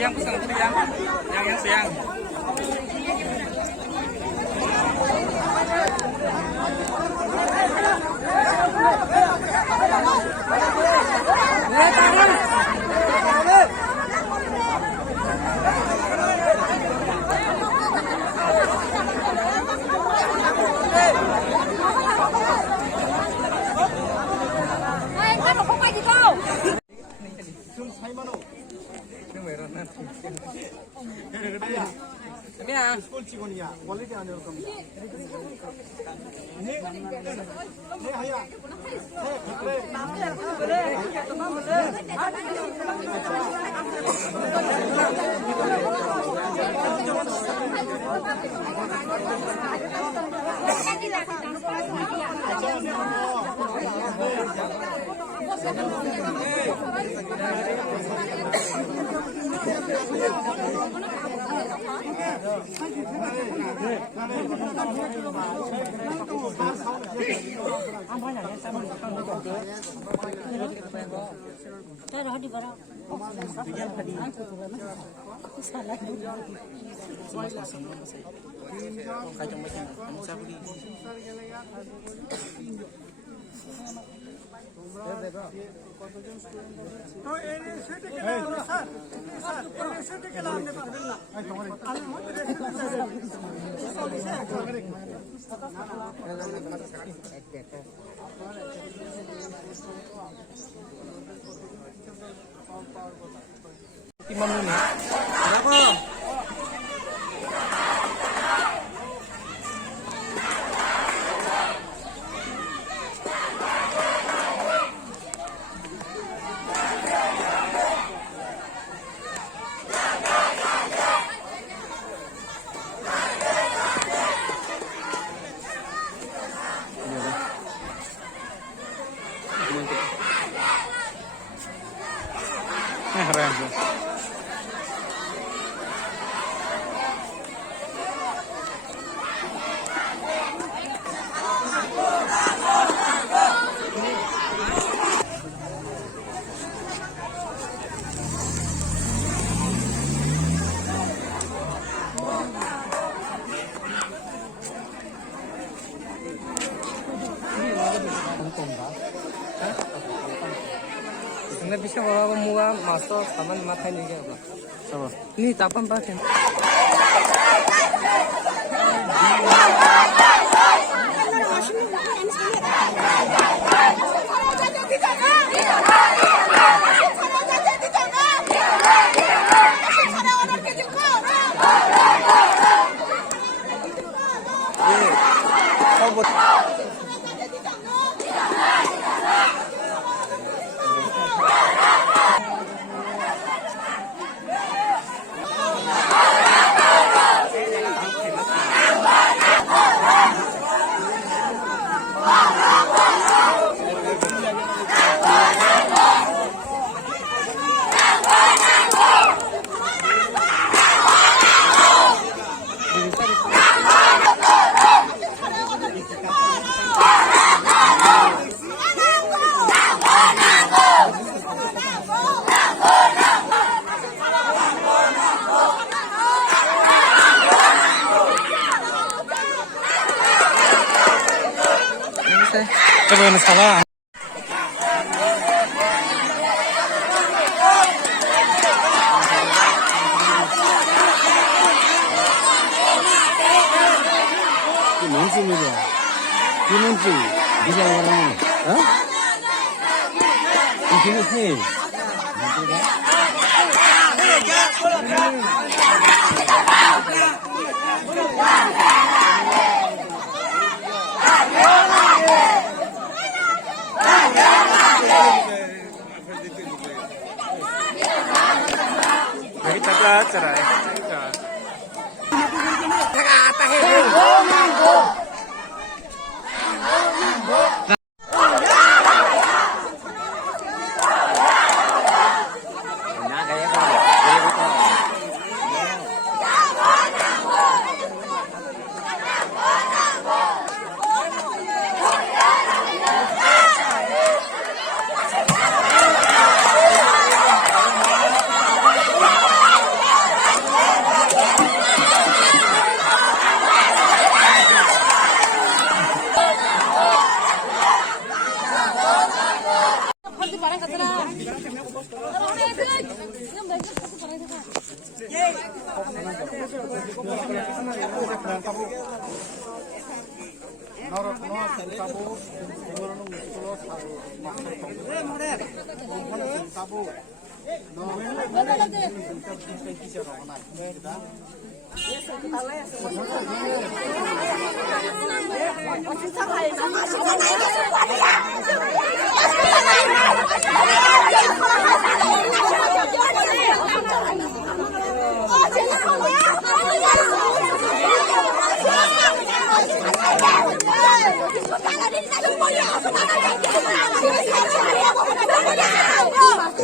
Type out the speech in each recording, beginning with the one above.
Yang pesan itu yang siang. School चिकोनिया quality आने रकम ने हया तो एनएसटी के नाम सर एनएसटी के नाम ने पकड़ ला Nggak bisa bawa mua masuk sama makan juga apa? Sama. Ini tapan pakai. Kalian salah. Bisa orang, hah? Ini sih. cerai.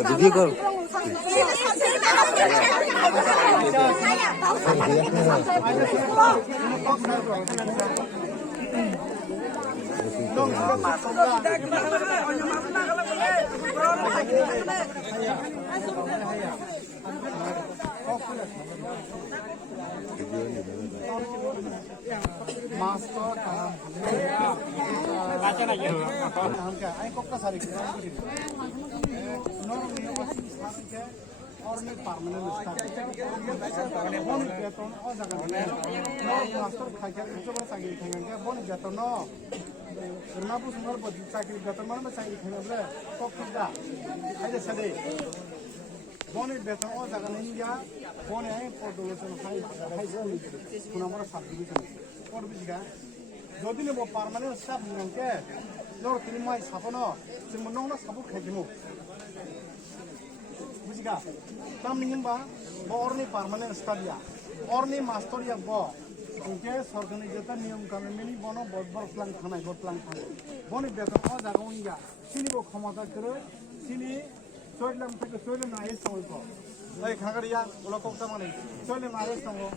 Video কর বনের বেতন ও জায়গা নেই গিয়া বনে পর্যবেক্ষণ পড়বিগা যদি নেব পার্মানেন্ট স্টাফ নংকে লর তিনি মাই সাফনো जों मोननावनो साबु खायदिमु बुझिगा ताम निंबा बरनि पार्मानेंट स्टाडिया अरनि मास्टरिया ब ओके सरकारनि जेता नियम कानुननि बनो बदबर प्लान थानाय बदप्लान थानाय बनि बेतन अ जागावनिया सिनिबो क्षमता करे सिनि सोइलाम থেকে सोइलाम नाय संगो ओइ खागरिया उलकौता माने सोइलाम नाय संगो